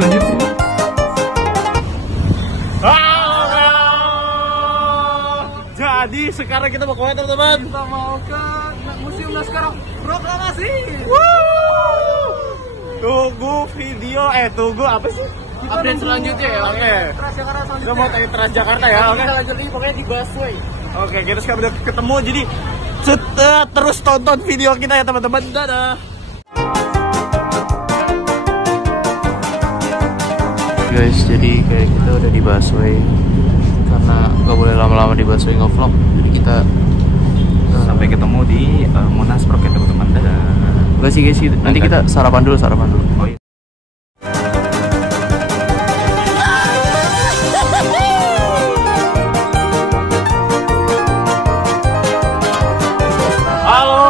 selanjutnya. Jadi sekarang kita mau kemana teman-teman? Kita mau ke Museum Naskah Proklamasi. Tunggu video, tunggu apa sih? Update selanjutnya ya. Oke. Transjakarta selanjutnya. Kita mau tanya Transjakarta ya. Oke. Kita lanjut lagi pokoknya di busway. Oke, kita sekarang udah ketemu. Jadi terus tonton video kita ya teman-teman. Dadah. Guys, jadi kayak kita udah di busway. Karena nggak boleh lama-lama di busway nge-vlog. Jadi kita sampai ketemu di Monas Prok ya teman-teman. Dadah. Enggak sih guys, nanti kita sarapan dulu. Oh, iya. Halo,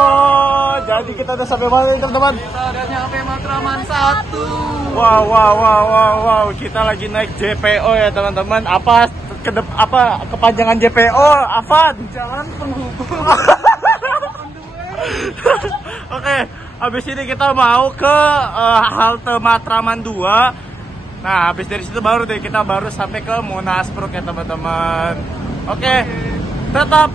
jadi kita udah sampai mana nih teman-teman? Kita udah nyampe Matraman 1. Wow, kita lagi naik JPO ya teman-teman. Apa kepanjangan JPO? Apa? Jalan penghubung. Oke, habis ini kita mau ke halte Matraman 2. Nah, habis dari situ baru sampai ke Monas Prok ya teman-teman. Oke. Tetap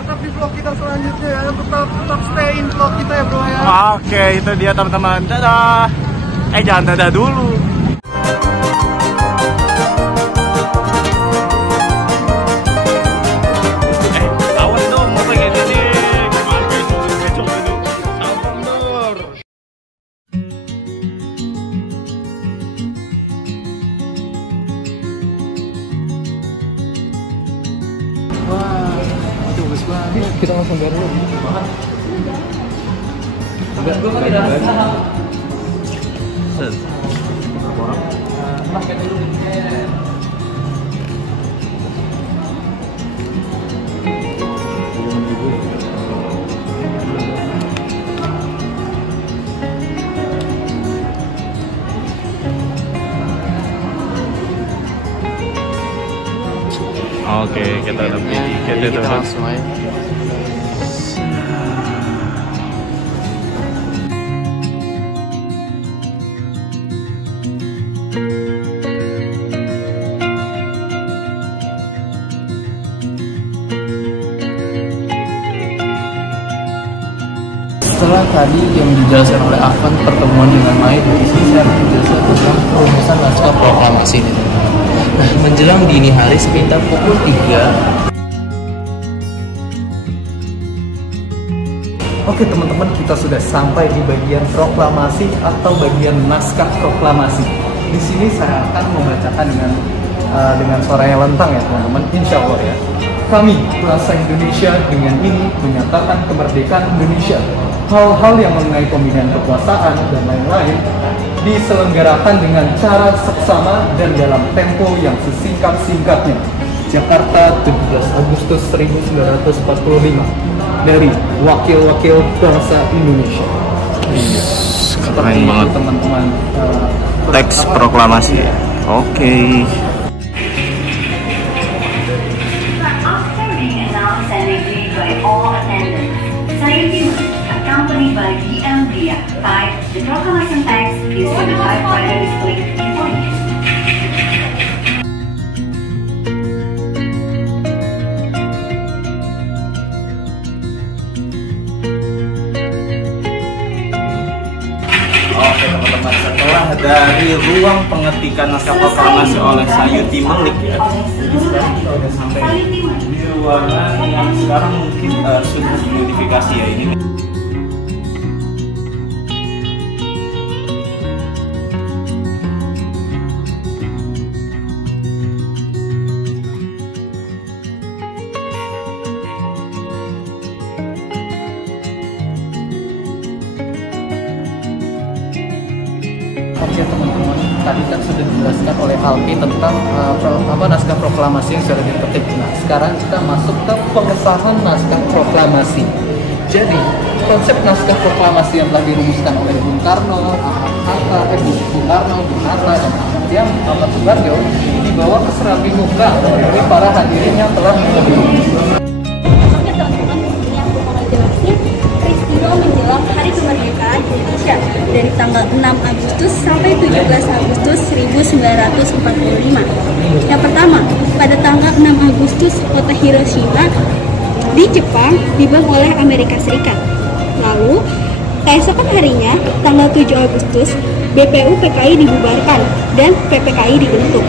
Tetap di vlog kita selanjutnya ya. Tetap stay in vlog kita ya bro ya. Oke, itu dia teman-teman. Dadah. Jangan dadah dulu. Awas dong, mau kayak gini. Kecok dulu. Sampung dor. Wah, itu bagus banget. Kita langsung bayar dulu. Enggak, gue kan tidak salah. Pakai dulu. Oke, kita udah beli tiket ya teman. Langsung aja. Setelah tadi yang dijelaskan oleh Afan pertemuan dengan Mai, dari sini saya akan menjelaskan tentang perumusan naskah proklamasi ini. Nah, menjelang dini hari sekitar pukul 3. Oke teman-teman, kita sudah sampai di bagian proklamasi atau bagian naskah proklamasi. Di sini saya akan membacakan dengan suara yang lantang ya teman-teman, insya Allah ya. Kami, bangsa Indonesia, dengan ini menyatakan kemerdekaan Indonesia. Hal-hal yang mengenai pemilihan kekuasaan dan lain-lain diselenggarakan dengan cara seksama dan dalam tempo yang sesingkat-singkatnya. Jakarta, 17 Agustus 1945. Dari wakil-wakil bangsa Indonesia. Keren banget teman-teman. Teks proklamasi. Oke. Accompanied by DMDA, type the proclamation text is to the typewriter display before you. Oke teman-teman, setelah dari ruang pengetikan naskah proklamasi oleh Sayuti Melik ya, jadi sekarang kita udah sampai di ruangan yang sekarang mungkin sudah dimodifikasi ya ini. Oke teman-teman, tadi kan sudah dijelaskan oleh Alpi tentang naskah proklamasi yang sudah diketik. Nah, sekarang kita masuk ke pengesahan naskah proklamasi. Jadi, konsep naskah proklamasi yang telah dirumuskan oleh Bung Karno, Bung Karno, Bung Hatta, dan Ahmad Subarjo dibawa ke Serambi Muka oleh para hadirin yang telah menghadiri. Oke teman-teman, ini aku mau jelasin peristiwa menjelang Hari Kemerdekaan Indonesia dari tanggal 6 Agustus sampai 17 1945. Yang pertama, pada tanggal 6 Agustus, kota Hiroshima di Jepang dibom oleh Amerika Serikat. Lalu, keesokan harinya, tanggal 7 Agustus, BPU PKI dibubarkan dan PPKI dibentuk.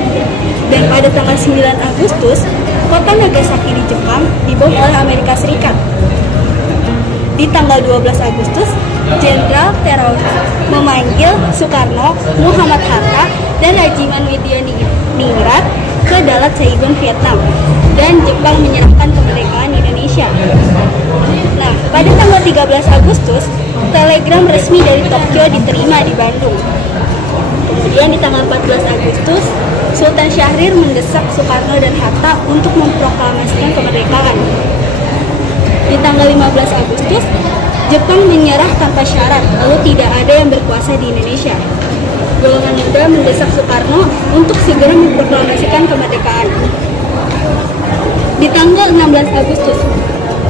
Dan pada tanggal 9 Agustus, kota Nagasaki di Jepang dibom oleh Amerika Serikat. Di tanggal 12 Agustus, Jenderal teroris memanggil Soekarno, Muhammad Hatta, dan Rajiman Widyaningrat ke Dalat Saigon, Vietnam, dan Jepang menyerahkan kemerdekaan Indonesia. Nah, pada tanggal 13 Agustus, telegram resmi dari Tokyo diterima di Bandung. Kemudian di tanggal 14 Agustus, Sultan Syahrir mendesak Soekarno dan Hatta untuk memproklamasikan kemerdekaan. Di tanggal 15 Agustus, Jepang menyerah tanpa syarat, lalu tidak ada yang berkuasa di Indonesia. Golongan muda mendesak Soekarno untuk segera memproklamasikan kemerdekaan. Di tanggal 16 Agustus,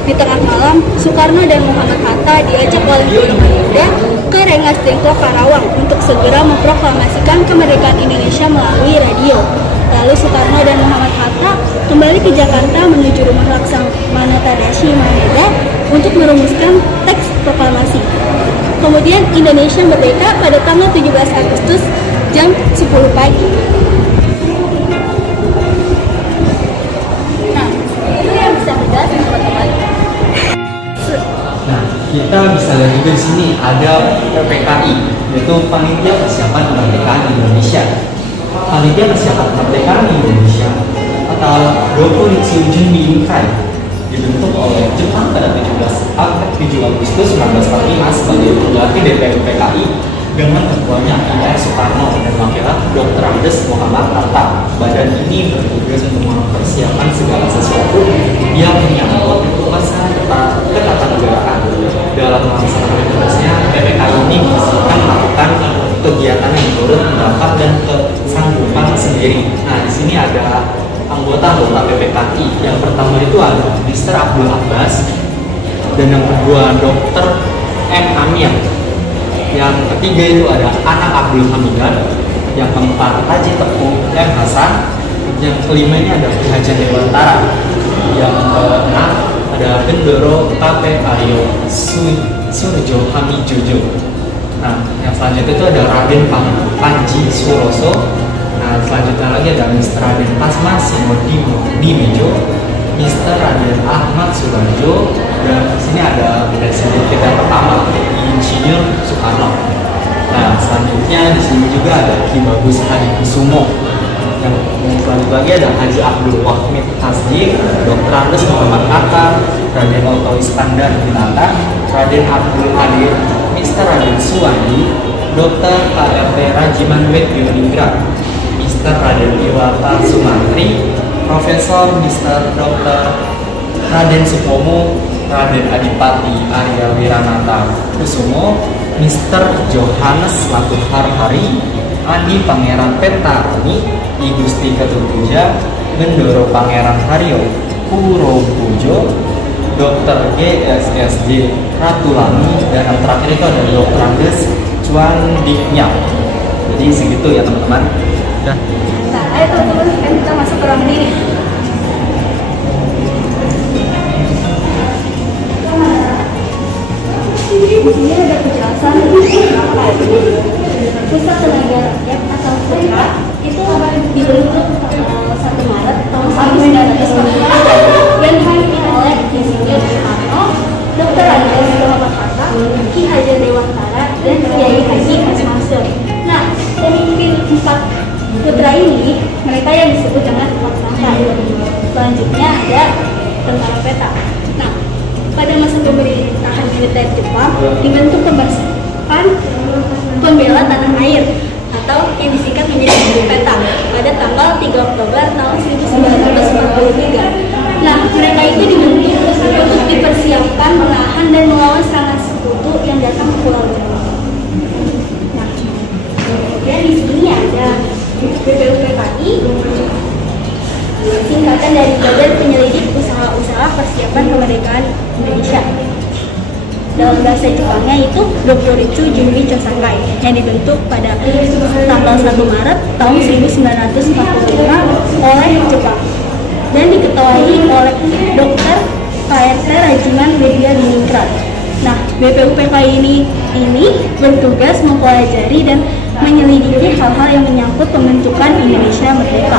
di tengah malam, Soekarno dan Muhammad Hatta diajak oleh golongan muda ke Rengas Dengklok, Karawang untuk segera memproklamasikan kemerdekaan Indonesia melalui radio. Lalu Soekarno dan Muhammad Hatta kembali ke Jakarta menuju rumah Laksamana Tadashi Maeda untuk merumuskan teks proklamasi. Kemudian Indonesia merdeka pada tanggal 17 Agustus jam 10 pagi. Nah, itu yang bisa menjelaskan teman-teman. Nah, kita bisa lihat juga di sini ada PPKI, yaitu Panitia Persiapan Kemerdekaan Indonesia. Panitia Persiapan Kemerdekaan Indonesia atau Dokuritsu Junbi Inkai dibentuk oleh Jepang pada 7 Agustus 1945 sebagai pengganti DPU PKI dengan ketuanya I.R. Soekarno dan wakilnya Dr. Andes Muhammad Hatta. Badan ini bertugas untuk mempersiapkan segala sesuatu yang menyangkut ketatanegaraan. Dalam melaksanakan tugasnya, PPKI ini bisa melakukan kegiatan yang menurut pendapat dan kesanggupan sendiri. Nah, di sini ada anggota PPKI. Yang pertama itu ada Mr. Abdul Abbas, dan yang kedua Dr. M. Amir. Yang ketiga itu ada Anak Abdul Hamidan. Yang keempat Haji Teguh M. Hasan. Yang kelima ini ada Ki Hajar Dewantara. Yang keenam ada Gendoro KP Aryo Surjo Hamijojo. Nah, yang selanjutnya itu ada Raden Panji Suroso. Nah, selanjutnya lagi ada Mr. Raden Pasma Simodimejo, Mr. Raden Ahmad Subarjo, dan di sini ada presiden kita yang pertama, Insinyur Soekarno. Nah, selanjutnya di sini juga ada Ki Bagus Hadikusumo. Yang selanjutnya lagi ada Haji Abdul Wahid Hasji, Dr. Andes Muhammad Hatta, Raden Otto Iskandar Hinata, Raden Abdul Hadir, Mr. Raden Suwandi, Dr. KRT Rajiman Widyaningrat, Mr. Raden Iwata Sumantri, Profesor Mr. Dr. Raden Supomo, Raden Adipati Arya Wiranata Kusumo, Mr. Johannes Latuhar Hari, Adi Pangeran Petarani, I Gusti Ketutuja, Gendoro Pangeran Haryo Purobujo, Dr. GSSJ Ratulami, dan yang terakhir itu ada Dr. Andes Cuan Diknya. Jadi segitu ya teman-teman. Nah, ayo teman-teman, sekarang kita masuk ke ruangan ini. Di sini ada penjelasan apa itu Pusat Tenaga Rakyat atau PUTRA itu dibentuk 1 Maret tahun 1945 dan dipimpin oleh Insinyur Soekarno, Dr. Andes Muhammad Hatta, Ki Hajar Dewantara, dan Kiai Haji Asmasul. Nah, pemimpin 4 putra ini mereka yang disebut dengan Laksana. Selanjutnya ada Tentara Peta. Nah, pada masa pemerintahan militer Jepang dibentuk Pemasukan Pembela Tanah Air atau yang disingkat menjadi PETA pada tanggal 3 Oktober tahun 1943. Nah, mereka itu dibentuk untuk dipersiapkan menahan dan melawan serangan sekutu yang datang ke Pulau Jawa. Nah, kemudian di sini ada BPUPKI, singkatan dari Badan Penyelidik Usaha-Usaha Persiapan Kemerdekaan Indonesia. Dalam bahasa Jepangnya itu Dokuritsu Junri Chosakai yang dibentuk pada tanggal 1 Maret tahun 1945 oleh Jepang dan diketuai oleh Dr. KRT Rajiman Media Diningrat. Nah, BPUPKI ini bertugas mempelajari dan menyelidiki hal-hal yang menyangkut pembentukan Indonesia Merdeka.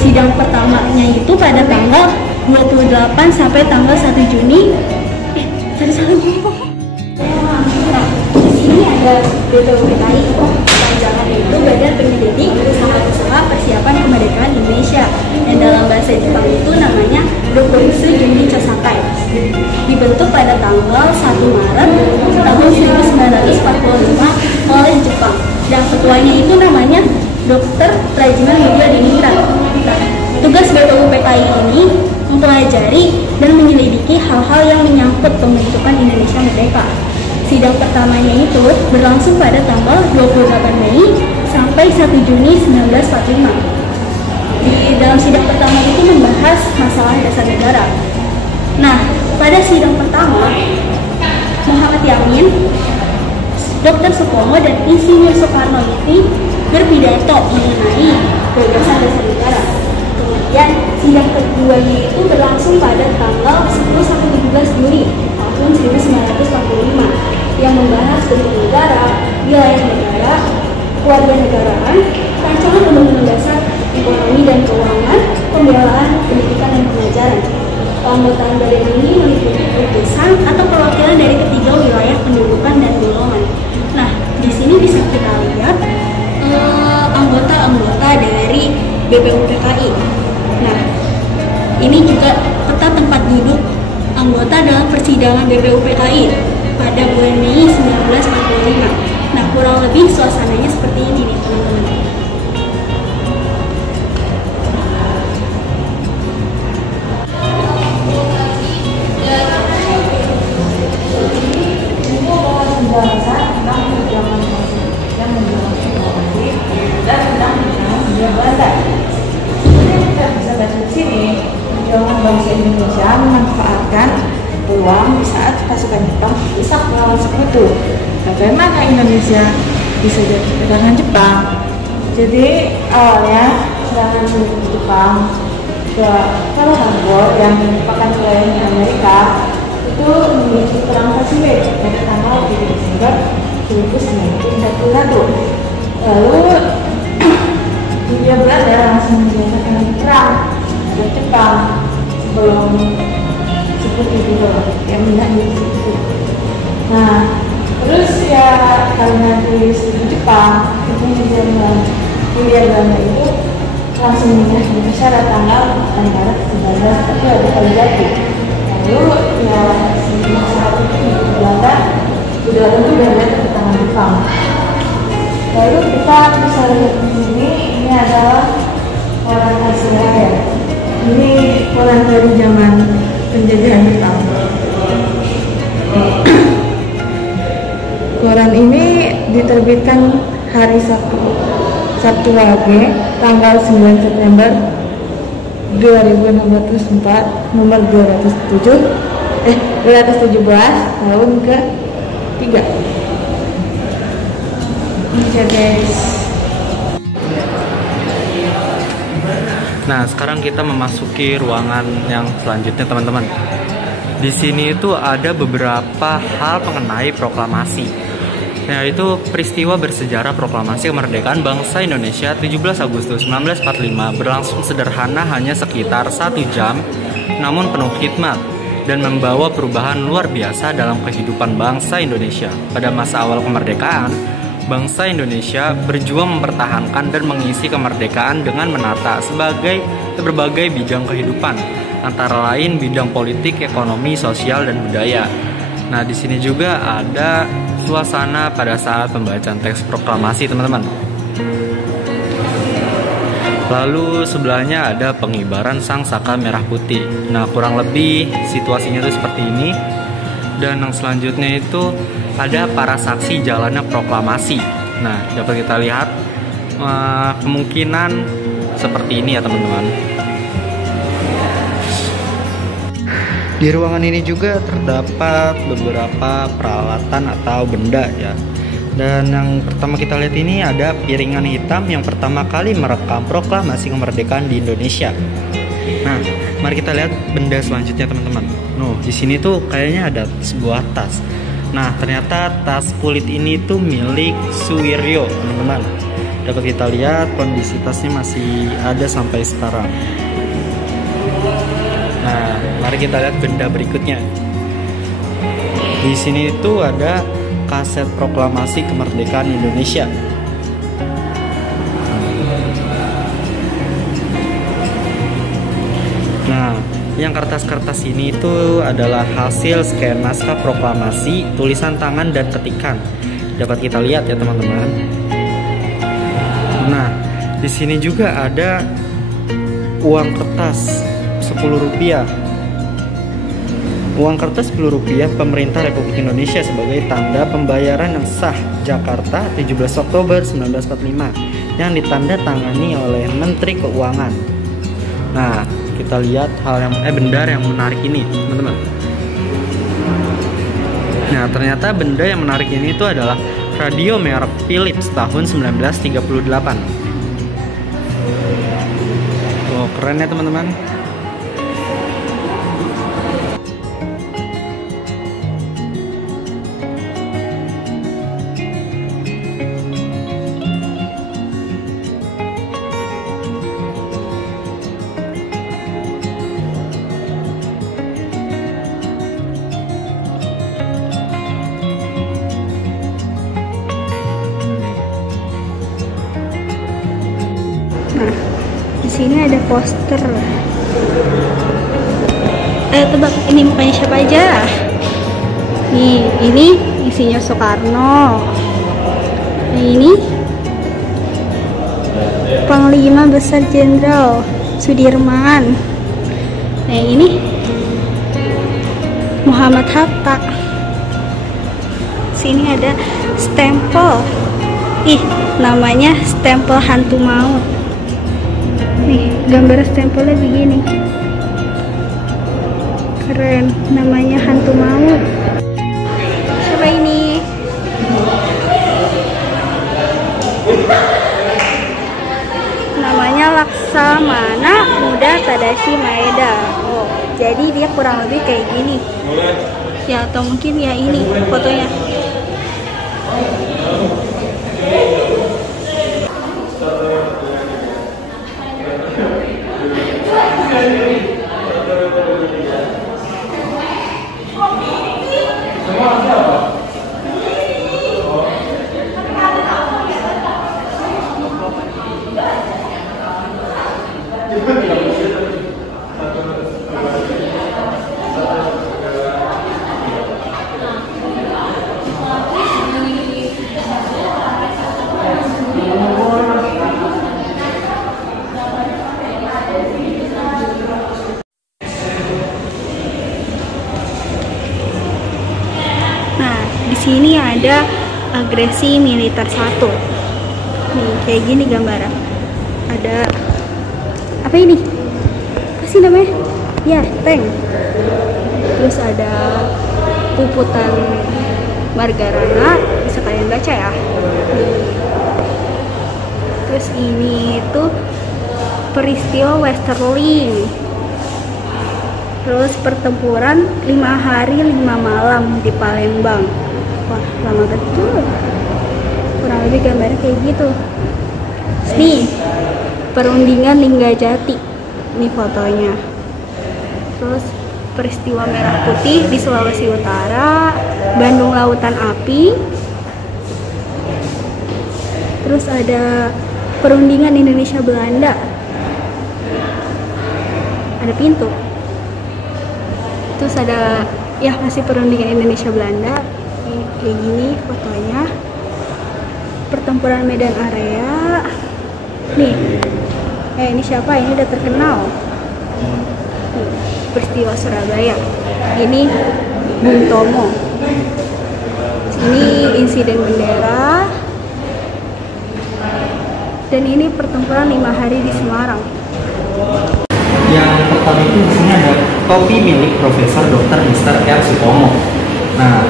Sidang pertamanya itu pada tanggal 28 sampai tanggal 1 Juni. Nah, di sini ada BPUPKI. Panjangan itu Badan Penyelidik Usaha Persiapan Kemerdekaan Indonesia, dan dalam bahasa Jepang itu namanya Dokuritsu Junri Chosakai. Dibentuk pada tanggal 1 Maret tahun 1945 oleh Jepang, dan ketuanya itu namanya Dr. Rajiman Media Diningrat. Nah, tugas BPUPKI ini mempelajari dan menyelidiki hal-hal yang menyangkut pembentukan Indonesia Merdeka. Sidang pertamanya itu berlangsung pada tanggal 28 Mei sampai 1 Juni 1945. Di dalam sidang pertama itu membahas masalah dasar negara. Nah, pada sidang pertama, Muhammad Yamin, Dr. Supomo, dan Insinyur Soekarno ini berpidato mengenai gagasan dasar negara. Kemudian sidang keduanya itu berlangsung pada tanggal 10 sampai 17 Juli tahun 1945 yang membahas bentuk negara, wilayah negara, keluarga negaraan, rancangan undang-undang dasar, ekonomi dan keuangan, pembelaan, pendidikan dan pengajaran. Keanggotaan badan ini meliputi utusan atau perwakilan dari ketiga wilayah pendudukan dan golongan. Nah, di sini bisa kita lihat anggota-anggota dari BPUPKI. Nah, ini juga peta tempat duduk anggota dalam persidangan BPUPKI pada bulan Mei 1945. Nah, kurang lebih suasananya seperti ini nih teman-teman. Bangsa Indonesia memanfaatkan peluang saat pasukan Jepang bisa melawan Sekutu. Bagaimana Indonesia bisa jadi pegangan Jepang? Jadi awalnya serangan Jepang ke Pearl Harbor yang merupakan wilayahnya Amerika itu memiliki perang Pasifik pada tanggal 7 Desember 1941. Lalu Hindia Belanda langsung menyatakan perang terhadap Jepang sebelum seperti itu yang menjadi itu. Nah, terus ya karena di Jepang itu Hindia Belanda itu langsung menyerah Indonesia pada tanggal 4 Maret 19 tapi ada kali jatuh. Lalu ya saat itu Hindia Belanda sudah berada di tangan Jepang. Lalu kita bisa lihat di sini, ini adalah koran hasil akhir. Ini koran dari zaman penjajahan Jepang. Koran ini diterbitkan hari Sabtu Wage tanggal 9 September 2604 nomor 217 tahun ke-3. Oke guys. Nah, sekarang kita memasuki ruangan yang selanjutnya, teman-teman. Di sini itu ada beberapa hal mengenai proklamasi. Nah, itu peristiwa bersejarah proklamasi kemerdekaan bangsa Indonesia 17 Agustus 1945 berlangsung sederhana hanya sekitar 1 jam, namun penuh hikmat dan membawa perubahan luar biasa dalam kehidupan bangsa Indonesia. Pada masa awal kemerdekaan, bangsa Indonesia berjuang mempertahankan dan mengisi kemerdekaan dengan menata sebagai berbagai bidang kehidupan, antara lain bidang politik, ekonomi, sosial, dan budaya. Nah, di sini juga ada suasana pada saat pembacaan teks proklamasi, teman-teman. Lalu sebelahnya ada pengibaran sang saka merah putih. Nah, kurang lebih situasinya itu seperti ini. Dan yang selanjutnya itu ada para saksi jalannya proklamasi. Nah, dapat kita lihat kemungkinan seperti ini ya, teman-teman. Di ruangan ini juga terdapat beberapa peralatan atau benda ya. Dan yang pertama kita lihat ini ada piringan hitam yang pertama kali merekam proklamasi kemerdekaan di Indonesia. Nah, mari kita lihat benda selanjutnya teman-teman. Di sini tuh kayaknya ada sebuah tas. Nah, ternyata tas kulit ini tuh milik Suwiryo, teman-teman. Dapat kita lihat kondisi tasnya masih ada sampai sekarang. Nah, mari kita lihat benda berikutnya. Di sini tuh ada kaset proklamasi kemerdekaan Indonesia. Nah, yang kertas-kertas ini itu adalah hasil scan naskah proklamasi, tulisan tangan dan ketikan. Dapat kita lihat ya teman-teman. Nah, di sini juga ada uang kertas 10 rupiah. Uang kertas 10 rupiah pemerintah Republik Indonesia sebagai tanda pembayaran yang sah Jakarta 17 Oktober 1945 yang ditandatangani oleh Menteri Keuangan. Nah, kita lihat benda yang menarik ini, teman-teman. Nah, ternyata benda yang menarik ini itu adalah radio merek Philips tahun 1938. Oh, keren ya teman-teman. Di sini ada poster. Ayo tebak ini mukanya siapa aja? Nih, ini isinya Soekarno. Nah, ini Panglima Besar Jenderal Sudirman. Nah, ini Muhammad Hatta. Sini ada stempel. Ih, namanya stempel hantu maut. Nih, gambar stempelnya begini. Keren, namanya hantu maut. Siapa ini? Namanya Laksamana Muda Tadashi Maeda. Oh, jadi dia kurang lebih kayak gini. Ya, atau mungkin ya ini fotonya. Sini ada agresi militer 1. Nih, kayak gini gambaran. Ada apa ini? Apa sih namanya? Ya, tank. Terus ada puputan Margarana, bisa kalian baca ya. Terus ini tuh peristiwa Westerling. Terus pertempuran 5 hari 5 malam di Palembang. Wah, lama betul. Kurang lebih gambarnya kayak gitu. Nih, perundingan Linggajati. Ini fotonya. Terus peristiwa Merah Putih di Sulawesi Utara, Bandung Lautan Api. Terus ada perundingan Indonesia Belanda. Ada pintu. Terus ada ya masih perundingan Indonesia Belanda. Kayak gini fotonya. Pertempuran Medan Area. Nih, ini siapa? Ini udah terkenal. Nih, peristiwa Surabaya. Ini Bung Tomo. Ini insiden bendera. Dan ini pertempuran 5 hari di Semarang. Yang pertama itu di sini ada topi milik Profesor Dr. Mr. R. Sutomo. Nah,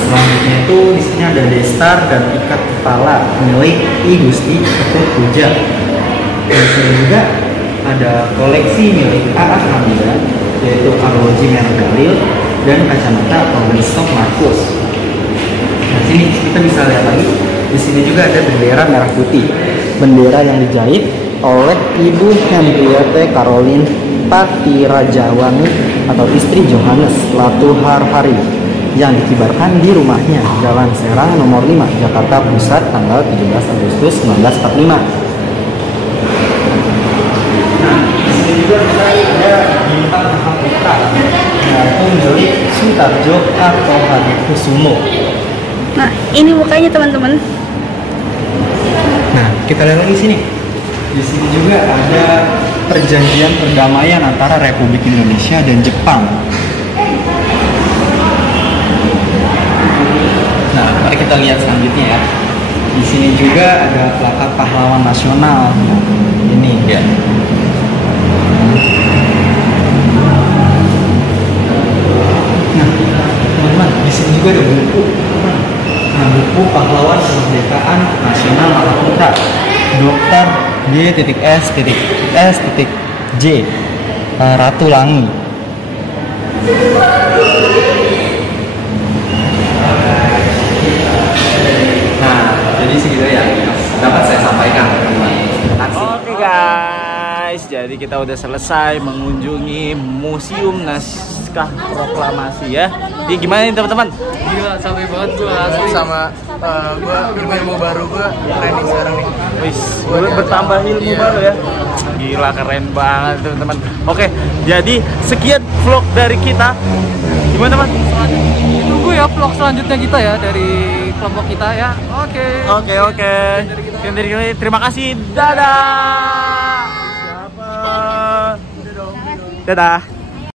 selanjutnya itu di sini ada destar dan ikat kepala milik I Gusti Ketut Puja. Di sini juga ada koleksi milik A. Hamida, yaitu arloji merek Galil dan kacamata Rodenstock Marcus. Nah, sini kita bisa lihat lagi. Di sini juga ada bendera merah putih, bendera yang dijahit oleh Ibu Henriette Caroline Patirajawani atau istri Johannes Latuharhari yang dikibarkan di rumahnya Jalan Serang nomor 5 Jakarta Pusat tanggal 17 Agustus 1945. Nah, di sini juga kita ada bintang Mahaputra, yaitu milik Sutarjo atau Hadikusumo. Nah, ini mukanya teman-teman. Nah, kita lihat lagi sini. Di sini juga ada perjanjian perdamaian antara Republik Indonesia dan Jepang. Nah, mari kita lihat selanjutnya ya. Di sini juga ada plakat pahlawan nasional. Nah, ini ya. Nah, teman-teman, di sini juga ada buku. Nah, buku pahlawan kemerdekaan nasional Mahaputra, Dr. G.S.J. Ratu Langi. Nah, jadi segitu ya dapat saya sampaikan. Oke guys, jadi kita udah selesai mengunjungi Museum Naskah Proklamasi ya. Ini gimana nih teman-teman? Gila, capek banget gue langsung sama gue ilmu baru gue training sekarang nih. Wis, bertambah ilmu baru ya. Gila, keren banget teman-teman. Oke, jadi sekian vlog dari kita. Gimana teman? Tunggu ya vlog selanjutnya kita ya dari kelompok kita ya. Oke. Sekian dari kami. Terima kasih. Dadah. Siapa? Dadah.